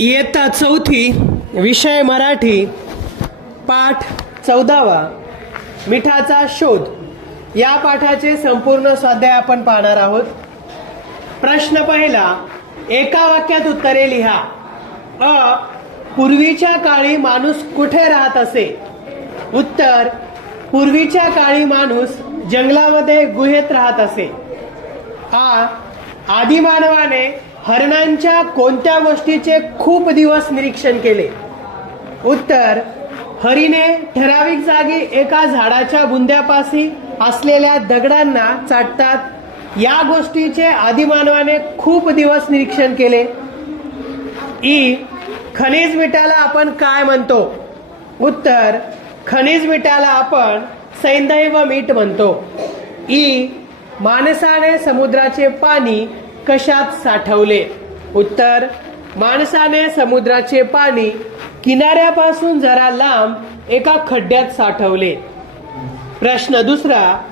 इयत्ता चौथी विषय मराठी पाठ चौदावा मिठाचा शोध. या पाठाचे संपूर्ण स्वाध्याय आपण पाहणार आहोत. प्रश्न पहिला एका वाक्यात उत्तरे लिहा. अ पूर्वीच्या काळी माणूस कुठे राहत असे? उत्तर पूर्वीच्या काळी माणूस जंगलामध्ये गुहेत राहत असे. आ आदिमानवाने हरणांच्या कोणत्या गोष्टीचे खूप दिवस निरीक्षण केले? उत्तर हरीने ठराविक जागी एका झाडाच्या बुंद्यापासी असलेल्या दगडांना चाटतात. या गोष्टीचे आदिमानवाने खूप दिवस निरीक्षण केले. ई खनिज मिठाला आपण काय म्हणतो? उत्तर खनिज मिठाला आपण सैंदैव मीठ म्हणतो. ई माणसाने समुद्राचे पाणी कशात साठवले? उत्तर माणसाने समुद्राचे पाणी किनाऱ्यापासून जरा लांब एका खड्ड्यात साठवले. प्रश्न दुसरा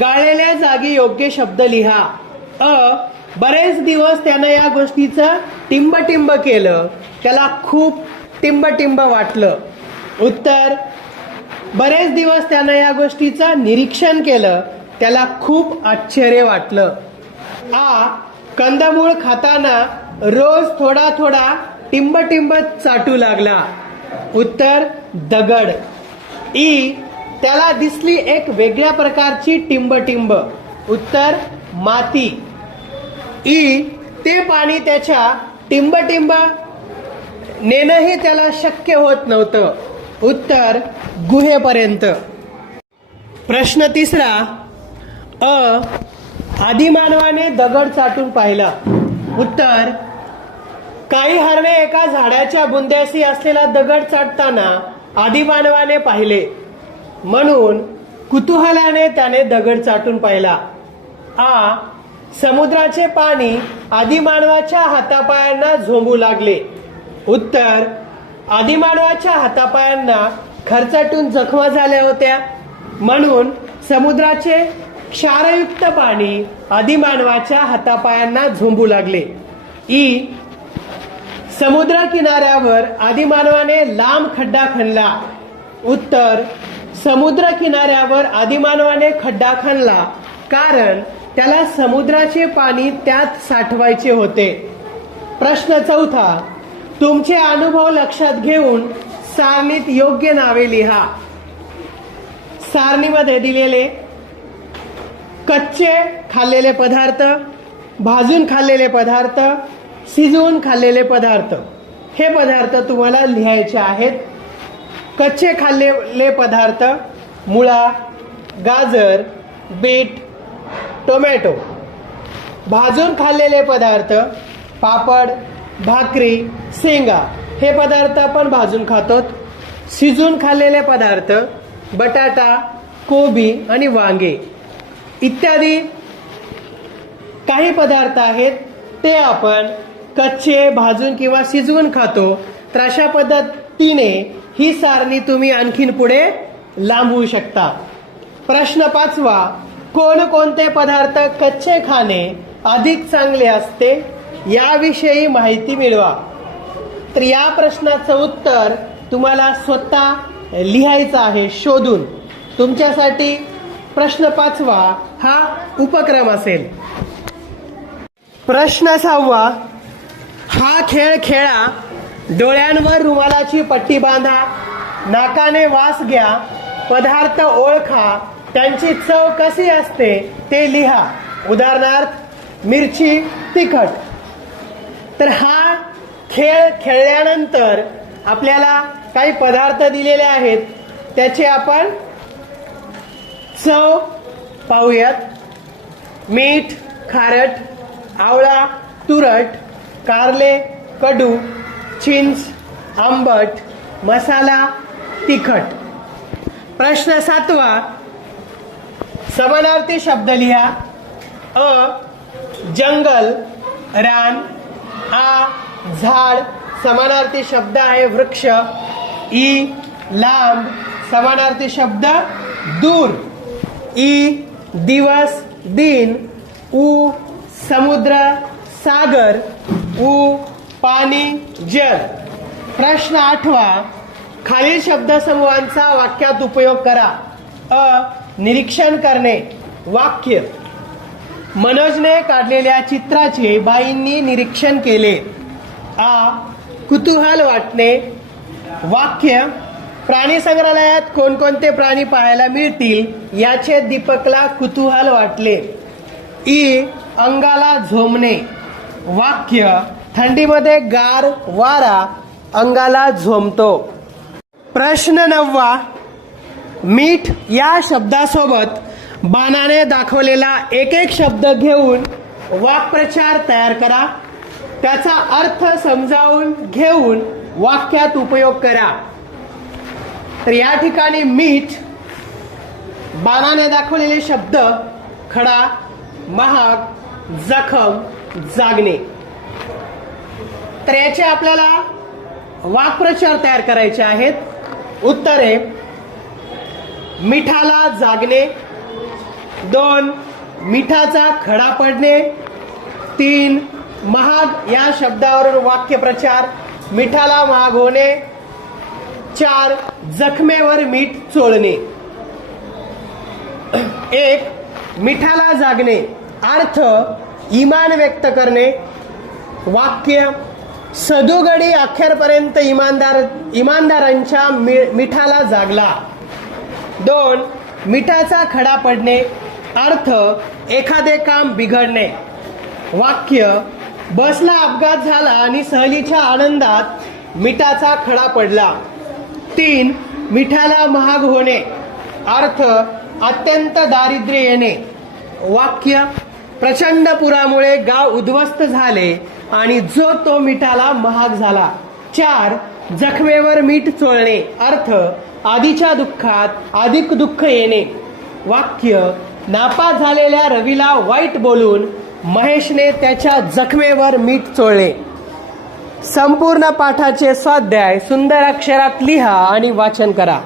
गाळलेल्या जागी योग्य शब्द लिहा. अ बरेच दिवस त्यानं या गोष्टीचं टिंबटिंब केलं. त्याला खूप टिंबटिंब वाटलं. उत्तर बरेच दिवस त्यानं या गोष्टीचं निरीक्षण केलं. त्याला खूप आश्चर्य वाटलं. आ कंदमूळ खाताना रोज थोडा थोडा टिंब टिंब चाटू लागला. उत्तर दगड. ई त्याला दिसली एक वेगळ्या प्रकारची टिंब टिंब उत्तर माती. ई ते पाणी त्याच्या टिंब टिंब नेणंही त्याला शक्य होत नव्हतं. उत्तर गुहेपर्यंत. प्रश्न तिसरा अ आदिमानवाने दगड चाटून पाहिला. उत्तर काही हरणे एका झाडाच्या बुंद्याशी असलेला दगड चाटताना आदिमानवाने पाहिले. म्हणून कुतूहलाने त्याने दगड चाटून पाहिला. आ समुद्राचे पाणी आदिमानवाच्या हातापायांना झोंबू लागले. उत्तर आदिमानवाच्या हातापायांना खर्चाटून जखमा झाल्या होत्या. म्हणून समुद्राचे क्षारयुक्त पाणी आदिमानवाच्या हातापायांना झोंबू लागले. ई समुद्र किनाऱ्यावर आदिमानवाने लांब खड्डा खणला. उत्तर समुद्र किनाऱ्यावर आदिमानवाने खड्डा खणला कारण त्याला समुद्राचे पाणी त्यात साठवायचे होते. प्रश्न चौथा तुमचे अनुभव लक्षात घेऊन सारणीत योग्य नावे लिहा. सारणीमध्ये दिलेले कच्चे खाल्लेले पदार्थ भाजून खाल्लेले पदार्थ शिजवून खाल्लेले पदार्थ. हे पदार्थ तुम्हाला लिहायचे आहेत. कच्चे खाल्लेले पदार्थ मुळा गाजर बीट टोमॅटो. भाजून खाल्लेले पदार्थ पापड भाकरी शेंगा. हे पदार्थ आपण भाजून खातो. शिजून खाल्लेले पदार्थ बटाटा कोबी आणि वांगे. इत्यादी काही पदार्थ आहेत ते आपण कच्चे भाजून किंवा शिजवून खातो. तर अशा पद्धतीने ही सारणी तुम्ही आणखीन पुढे लांबवू शकता. प्रश्न पाचवा कोणकोणते पदार्थ कच्चे खाणे अधिक चांगले असते? याविषयी माहिती मिळवा. तर या प्रश्नाचं उत्तर तुम्हाला स्वतः लिहायचं आहे शोधून. तुमच्यासाठी प्रश्न पाचवा हा उपक्रम असेल. प्रश्न सहावा हा खेळ खेळा डोळ्यांवर रुमालाची पट्टी बांधा नाकाने वास घ्या पदार्थ ओळखा त्यांची चव कशी असते ते लिहा. उदाहरणार्थ मिरची तिखट. तर हा खेळ खेळल्यानंतर आपल्याला काही पदार्थ दिलेले आहेत त्याचे आपण चव पाहूयात. मीठ खारट आवळा तुरट कारले कडू चिंच आंबट मसाला तिखट. प्रश्न सातवा. समानार्थी शब्द लिहा. अ जंगल रान आ झाड. समानार्थी शब्द आहे वृक्ष. ई लांब. समानार्थी शब्द दूर. ई दिवस दिन उ समुद्र सागर उ पाणी जल प्रश्न आठवा खालील शब्दसमूहांचा वाक्यात उपयोग करा अ निरीक्षण करणे वाक्य मनोजने काढलेल्या चित्राचे बाईंनी निरीक्षण केले आ कुतूहल वाटणे वाक्य प्राणी संग्रहालयात कोणकोणते प्राणी पाहायला मिळतील याचे दीपकला कुतूहल वाटले. ई. अंगाला झोमणे. वाक्य थंडीमध्ये गार वारा अंगाला झोमतो. प्रश्न नववा मीठ या शब्दासोबत बाणाने दाखवलेला एक एक शब्द घेऊन वाक्प्रचार तयार करा. त्याचा अर्थ समजावून घेऊन वाक्यात उपयोग करा. तर या ठिकाणी मीठ बाणाने दाखवलेले शब्द खडा महाग जखम जागणे. तर याचे आपल्याला वाक्प्रचार तयार करायचे आहेत. उत्तरे मिठाला जागणे दोन मिठाचा खडा पडणे तीन महाग या शब्दावरून वाक्यप्रचार मिठाला महाग होणे चार जखमेवर मीठ चोळणे. एक मिठाला जागणे. अर्थ इमान व्यक्त करणे. वाक्य सदुगडी अखेरपर्यंत इमानदार इमानदारांच्या मि- मिठाला जागला. दोन मिठाचा खडा पडणे. अर्थ एखादे काम बिघडणे. वाक्य बसला अपघात झाला आणि सहलीच्या आनंदात मिठाचा खडा पडला. तीन मिठाला महाग होणे. अर्थ अत्यंत दारिद्र्य येणे. वाक्य प्रचंड पुरामुळे गाव उद्ध्वस्त झाले आणि जो तो मिठाला महाग झाला. चार जखमेवर मीठ चोळणे. अर्थ आधीच्या दुःखात अधिक दुःख येणे. वाक्य नापास झालेल्या रवीला वाईट बोलून महेशने त्याच्या जखमेवर मीठ चोळले. संपूर्ण पाठाचे स्वाध्याय सुंदर अक्षरात लिहा आणि वाचन करा.